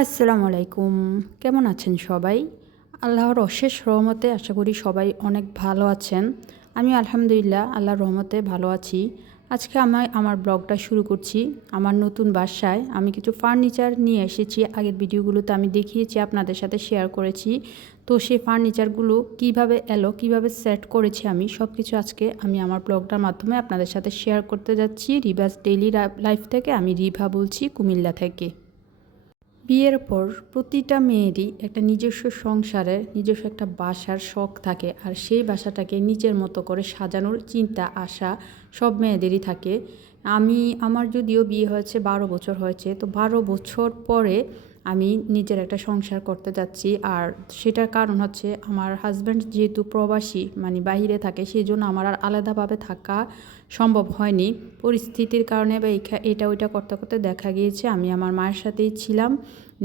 আসসালামু আলাইকুম কেমন আছেন সবাই? আল্লাহর অশেষ রহমতে আশা করি সবাই অনেক ভালো আছেন। আমি আলহামদুলিল্লাহ আল্লাহর রহমতে ভালো আছি। আজকে আমি আমার ব্লগটা শুরু করছি আমার নতুন বাসায়। আমি কিছু ফার্নিচার নিয়ে এসেছি। আগের ভিডিওগুলোতে আমি দেখিয়েছি, আপনাদের সাথে শেয়ার করেছি। তো সেই ফার্নিচারগুলো কীভাবে এলো, কীভাবে সেট করেছি আমি সব কিছু আজকে আমি আমার ব্লগটার মাধ্যমে আপনাদের সাথে শেয়ার করতে যাচ্ছি। রিভাস ডেইলি লাইফ থেকে আমি রিভা বলছি কুমিল্লা থেকে। বিয়ের পর প্রতিটা মেয়েরই একটা নিজস্ব সংসারে নিজস্ব একটা বাসার শখ থাকে আর সেই বাসাটাকে নিজের মতো করে সাজানোর চিন্তা, আশা সব মেয়েদেরই থাকে। আমি, আমার যদিও বিয়ে হয়েছে বারো বছর হয়েছে, তো বারো বছর পরে আমি নিজের একটা সংসার করতে যাচ্ছি। আর সেটার কারণ হচ্ছে আমার হাজব্যান্ড যেহেতু প্রবাসী মানে বাইরে থাকে সেই জন্য আমার আর আলাদাভাবে থাকা সম্ভব হয়নি। পরিস্থিতির কারণে বা এটা ওইটা করতে করতে দেখা গিয়েছে, আমি আমার মায়ের সাথেই ছিলাম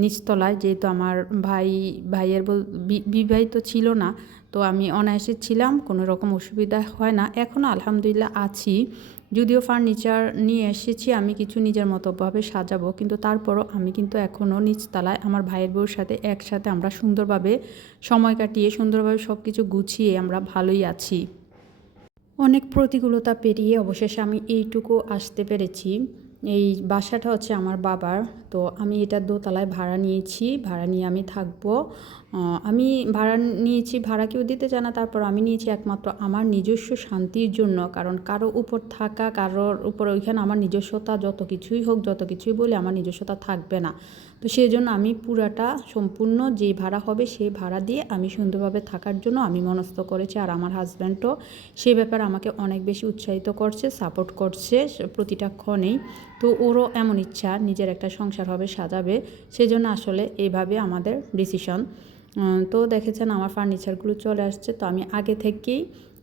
নিচতলায়। যেহেতু আমার ভাই, ভাইয়ের বিবাহিত ছিল না, তো আমি অনায়াসে ছিলাম, কোনো রকম অসুবিধা হয় না। এখনও আলহামদুলিল্লাহ আছি। যদিও ফার্নিচার নিয়ে এসেছি, আমি কিছু নিজের মতোভাবে সাজাবো, কিন্তু তারপরও আমি কিন্তু এখনও নিচতলায় আমার ভাইয়ের বউর সাথে একসাথে আমরা সুন্দরভাবে সময় কাটিয়ে, সুন্দরভাবে সব কিছু গুছিয়ে আমরা ভালোই আছি। অনেক প্রতিকূলতা পেরিয়ে অবশেষে আমি এইটুকু আসতে পেরেছি। এই বাসাটা হচ্ছে আমার বাবার। তো আমি এটা দোতলায় ভাড়া নিয়েছি, ভাড়া নিয়ে আমি থাকব। আমি ভাড়া নিয়েছি, ভাড়া কেউ দিতে চায় না, তারপর আমি নিয়েছি একমাত্র আমার নিজস্ব শান্তির জন্য। কারণ কারও উপর থাকা, কারোর উপর ওইখানে আমার নিজস্বতা যত কিছুই হোক, যত কিছুই বলে, আমার নিজস্বতা থাকবে না। তো সেই জন্য আমি পুরাটা সম্পূর্ণ যে ভাড়া হবে সেই ভাড়া দিয়ে আমি সুন্দরভাবে থাকার জন্য আমি মনস্থ করেছি। আর আমার হাজব্যান্ডও সে ব্যাপারে আমাকে অনেক বেশি উৎসাহিত করছে সাপোর্ট করছে প্রতিটা ক্ষণেই। তো ওরও এমন ইচ্ছা, নিজের একটা সংসার হবে, সাজাবে, সেজন্য আসলে এইভাবে আমাদের ডিসিশন তো দেখেছেন আমার ফার্নিচারগুলো চলে আসছে। তো আমি আগে থেকেই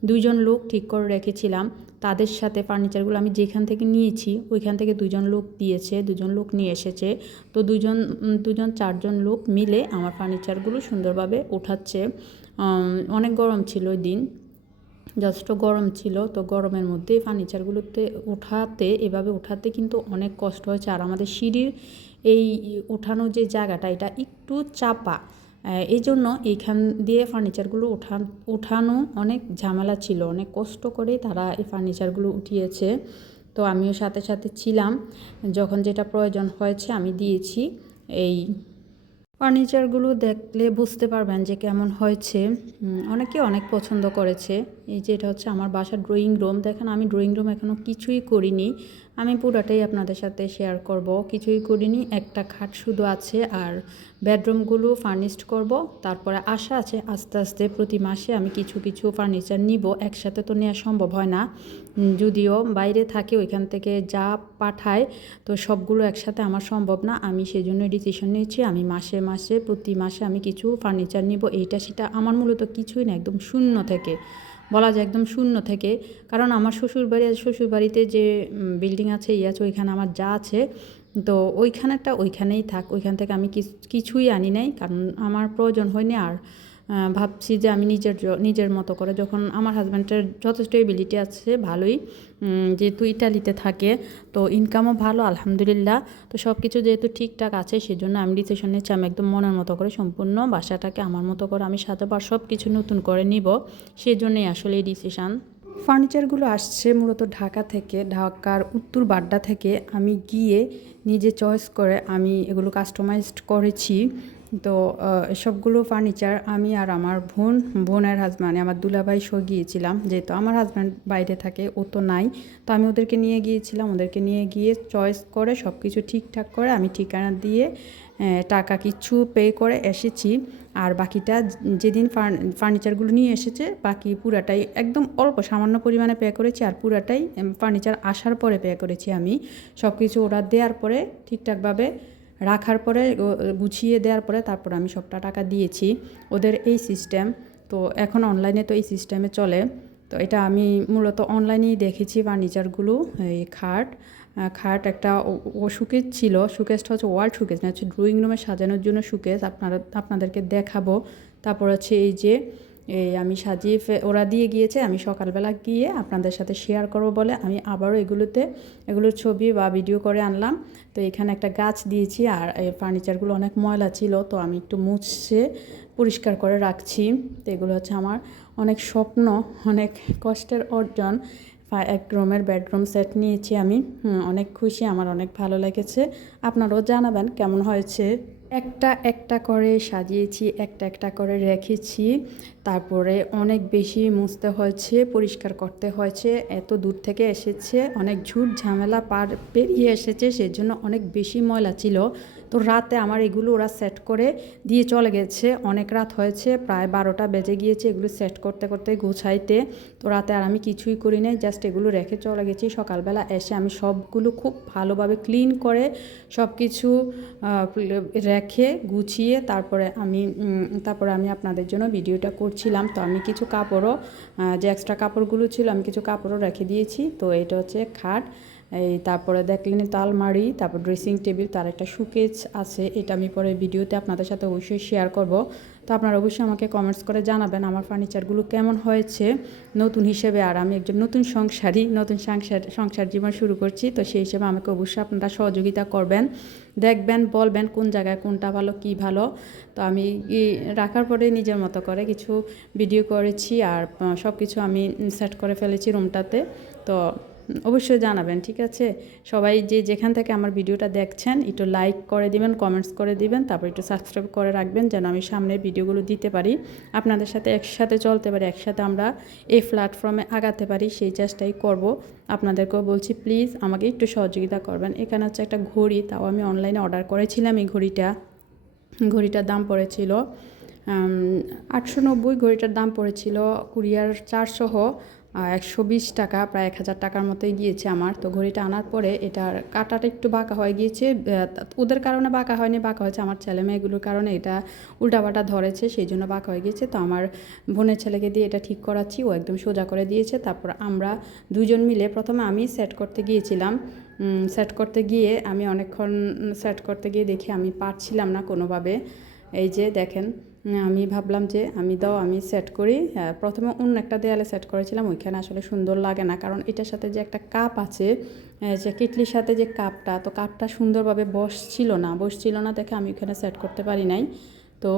দুইজন লোক ঠিক করে রেখেছিলাম। তাদের সাথে ফার্নিচারগুলো আমি যেখান থেকে নিয়েছি, ওইখান থেকে দুজন লোক দিয়েছে দুজন লোক নিয়ে এসেছে। তো দুজন দুজন চারজন লোক মিলে আমার ফার্নিচারগুলো সুন্দরভাবে উঠাচ্ছে অনেক গরম ছিল ওই দিন। যথেষ্ট গরম ছিল, তো গরমের মধ্যে ফার্নিচারগুলোতে ওঠাতে, এভাবে ওঠাতে কিন্তু অনেক কষ্ট হয়েছে। আর আমাদের সিঁড়ির এই ওঠানো যে জায়গাটা, এটা একটু চাপা। এই জন্য এইখান দিয়ে ফার্নিচারগুলো উঠান উঠানো অনেক ঝামেলা ছিল। অনেক কষ্ট করে তারা এই ফার্নিচারগুলো উঠিয়েছে। তো আমিও সাথে সাথে ছিলাম। যখন যেটা প্রয়োজন হয়েছে আমি দিয়েছি। এই ফার্নিচারগুলো দেখলে বুঝতে পারবেন যে কেমন হয়েছে। অনেকে অনেক পছন্দ করেছে। এই যে এটা হচ্ছে আমার বাসার ড্রয়িং রুম দেখেন আমি ড্রয়িং রুম এখনও কিছুই করিনি। আমি পুরোটাই আপনাদের সাথে শেয়ার করব। কিছুই করিনি, একটা খাট শুধু আছে আর বেডরুমগুলো ফার্নিশড করব। তারপরে আশা আছে আস্তে আস্তে প্রতি মাসে আমি কিছু কিছু ফার্নিচার নিব। একসাথে তো নেওয়া সম্ভব হয় না। যদিও বাইরে থাকে, ওইখান থেকে যা পাঠায়, তো সবগুলো একসাথে আমার সম্ভব না। আমি সেই জন্য ডিসিশন নিয়েছি। আমি মাসে মাসে, প্রতি মাসে আমি কিছু ফার্নিচার নিব। এইটা, সেটা আমার মূলত কিছুই না, একদম শূন্য থেকে। বলা যায় একদম শূন্য থেকে। কারণ আমার শ্বশুর বাড়ি শ্বশুর বাড়িতে যে বিল্ডিং আছে ইয়ে আছে, ওইখানে আমার যা আছে, তো ওইখানেরটা ওইখানেই থাক। ওইখান থেকে আমি কিছুই আনি নাই, কারণ আমার প্রয়োজন হয়নি আর। ভাবছি যে আমি নিজের নিজের মতো করে যখন আমার হাজব্যান্ডের যথেষ্ট এবিলিটি আছে, ভালোই যেহেতু ইটালিতে থাকে, তো ইনকামও ভালো, আলহামদুলিল্লাহ। তো সব কিছু যেহেতু ঠিকঠাক আছে, সেজন্য আমি ডিসিশন নিচ্ছি, আমি একদম মনের মতো করে সম্পূর্ণ বাসাটাকে আমার মতো করে আমি সাজাবো আর সব কিছু নতুন করে নিব সেই জন্যই আসলে এই ডিসিশান ফার্নিচারগুলো আসছে মূলত ঢাকা থেকে, ঢাকার উত্তর বাড্ডা থেকে। আমি গিয়ে নিজে চয়েস করে আমি এগুলো কাস্টমাইজড করেছি। তো সবগুলো ফার্নিচার আমি আর আমার বোন, বোনের হাজব্যান্ড মানে আমার দুলাভাই সহ গিয়েছিলাম। যেহেতু আমার হাজব্যান্ড বাইরে থাকে, ও তো নাই। তো আমি ওদেরকে নিয়ে গিয়েছিলাম। ওদেরকে নিয়ে গিয়ে চয়েস করে সব কিছু ঠিকঠাক করে, আমি ঠিকানা দিয়ে টাকা কিছু পে করে এসেছি। আর বাকিটা যেদিন ফার্নিচারগুলো নিয়ে এসেছে, বাকি পুরাটাই একদম অল্প, সামান্য পরিমাণে পে করেছি। আর পুরাটাই ফার্নিচার আসার পরে পে করেছি আমি। সব কিছু অর্ডার দেওয়ার পরে ঠিকঠাকভাবে রাখার পরে গুছিয়ে দেওয়ার পরে তারপর আমি সবটা টাকা দিয়েছি। ওদের এই সিস্টেম তো এখন অনলাইনে তো এই সিস্টেমে চলে। তো এটা আমি মূলত অনলাইনেই দেখেছি ফার্নিচারগুলো এই খাট। খাট একটা ও সুকেজ ছিল। সুকেজটা হচ্ছে ওয়ার্ল্ড সুকেজ না হচ্ছে ড্রয়িং রুমে সাজানোর জন্য সুকেজ আপনারা, আপনাদেরকে দেখাবো। তারপর হচ্ছে এই যে এই আমি সাজিয়ে ওরা দিয়ে গিয়েছে, আমি সকালবেলা গিয়ে আপনাদের সাথে শেয়ার করব বলে আমি আবারও এগুলোতে, এগুলোর ছবি বা ভিডিও করে আনলাম। তো এখানে একটা গাছ দিয়েছি আর এই ফার্নিচারগুলো অনেক ময়লা ছিল, তো আমি একটু মুছে পরিষ্কার করে রাখছি। তো এগুলো হচ্ছে আমার অনেক স্বপ্ন, অনেক কষ্টের অর্জন। এক রুমের বেডরুম সেট নিয়েছি আমি। অনেক খুশি, আমার অনেক ভালো লেগেছে। আপনারাও জানাবেন কেমন হয়েছে। একটা একটা করে সাজিয়েছি, একটা একটা করে রেখেছি। তারপরে অনেক বেশি মুছতে হয়েছে, পরিষ্কার করতে হয়েছে, এত দূর থেকে এসেছে, অনেক ঝুট ঝামেলা পার পেরিয়ে এসেছে, সেজন্য অনেক বেশি ময়লা ছিল। তো রাতে আমার এগুলো ওরা সেট করে দিয়ে চলে গেছে। অনেক রাত হয়েছে, প্রায় বারোটা বেজে গিয়েছে এগুলো সেট করতে করতে গোছাইতে। তো রাতে আর আমি কিছুই করি নাই জাস্ট এগুলো রেখে চলে গেছি। সকালবেলা এসে আমি সবগুলো খুব ভালোভাবে ক্লিন করে সব কিছু রেখে গুছিয়ে তারপরে আমি তারপরে আমি আপনাদের জন্য ভিডিওটা করছিলাম। তো আমি কিছু কাপড়ও যে এক্সট্রা কাপড়গুলো ছিল আমি কিছু কাপড়ও রেখে দিয়েছি। তো এটা হচ্ছে খাট। এই তারপরে দেখলেন তো আলমারি তারপর ড্রেসিং টেবিল তার একটা সুকেজ আছে, এটা আমি পরে ভিডিওতে আপনাদের সাথে অবশ্যই শেয়ার করব। তো আপনারা অবশ্যই আমাকে কমেন্টস করে জানাবেন আমার ফার্নিচারগুলো কেমন হয়েছে, নতুন হিসেবে, আর আমি একজন নতুন সংসারী, নতুন সংসার সংসার জীবন শুরু করছি, তো সেই হিসেবে আমাকে অবশ্যই আপনারা সহযোগিতা করবেন, দেখবেন, বলবেন কোন জায়গায় কোনটা ভালো, কি ভালো। তো আমি রাখার পরে নিজের মতো করে কিছু ভিডিও করেছি, আর সব কিছু আমি সেট করে ফেলেছি রুমটাতে তো অবশ্যই জানাবেন, ঠিক আছে? সবাই যে যেখান থেকে আমার ভিডিওটা দেখছেন, একটু লাইক করে দিবেন কমেন্টস করে দিবেন, তারপর একটু সাবস্ক্রাইব করে রাখবেন যেন আমি সামনের ভিডিওগুলো দিতে পারি। আপনাদের সাথে একসাথে চলতে পারি, একসাথে আমরা এই প্ল্যাটফর্মে আগাতে পারি, সেই চেষ্টাই করব। আপনাদেরকেও বলছি প্লিজ আমাকে একটু সহযোগিতা করবেন। এখানে হচ্ছে একটা ঘড়ি, তাও আমি অনলাইনে অর্ডার করেছিলাম এই ঘড়িটা। ঘড়িটার দাম পড়েছিল আটশো নব্বই, ঘড়িটার দাম পড়েছিল কুরিয়ার চারশো। একশো বিশ টাকা, প্রায় এক হাজার টাকার মতোই গিয়েছে আমার। তো ঘড়িটা আনার পরে এটার কাটাটা একটু বাঁকা হয়ে গিয়েছে। ওদের কারণে বাঁকা হয়নি, বাঁকা হয়েছে আমার ছেলে মেয়েগুলোর কারণে এটা উল্টাপাল্টা ধরেছে, সেই জন্য বাঁকা হয়ে গিয়েছে। তো আমার বোনের ছেলেকে দিয়ে এটা ঠিক করাচ্ছি, ও একদম সোজা করে দিয়েছে। তারপর আমরা দুজন মিলে প্রথমে আমি সেট করতে গিয়েছিলাম। সেট করতে গিয়ে আমি অনেকক্ষণ সেট করতে গিয়ে দেখি আমি পারছিলাম না কোনোভাবে। এই যে দেখেন, আমি ভাবলাম যে আমি দাও, আমি সেট করি। প্রথমে অন্য একটা দেয়ালে সেট করেছিলাম, ওইখানে আসলে সুন্দর লাগে না। কারণ এটার সাথে যে একটা কাপ আছে যে কিটলির সাথে যে কাপটা তো কাপটা সুন্দরভাবে বসছিল না। বসছিল না দেখে আমি ওইখানে সেট করতে পারি নাই। তো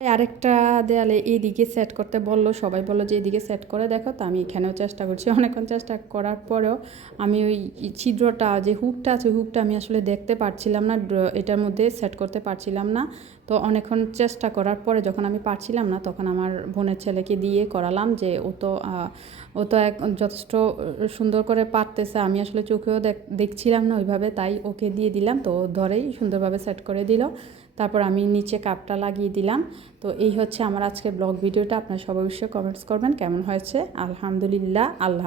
আরেকটা দেয়ালে এইদিকে সেট করতে বলল, সবাই বলল যে এদিকে সেট করে দেখো, তো আমি এখানেও চেষ্টা করছি। অনেকক্ষণ চেষ্টা করার পরেও আমি ওই ছিদ্রটা, যে হুকটা আছে হুকটা আমি আসলে দেখতে পারছিলাম না এটার মধ্যে সেট করতে পারছিলাম না। তো অনেকক্ষণ চেষ্টা করার পরে যখন আমি পারছিলাম না, তখন আমার বোনের ছেলেকে দিয়ে করালাম যে ও তো ও তো এক, যথেষ্ট সুন্দর করে পারতেছে, আমি আসলে চোখেও দেখ- দেখছিলাম না ওইভাবে, তাই ওকে দিয়ে দিলাম। তো ধরেই সুন্দরভাবে সেট করে দিল। তারপর আমি নিচে কাপটা লাগিয়ে দিলাম। তো এই হচ্ছে আমার আজকে ব্লগ ভিডিওটা। আপনার সবাই অবশ্যই কমেন্টস করবেন। কেমন হয়েছে? আলহামদুলিল্লাহ। আল্লাহ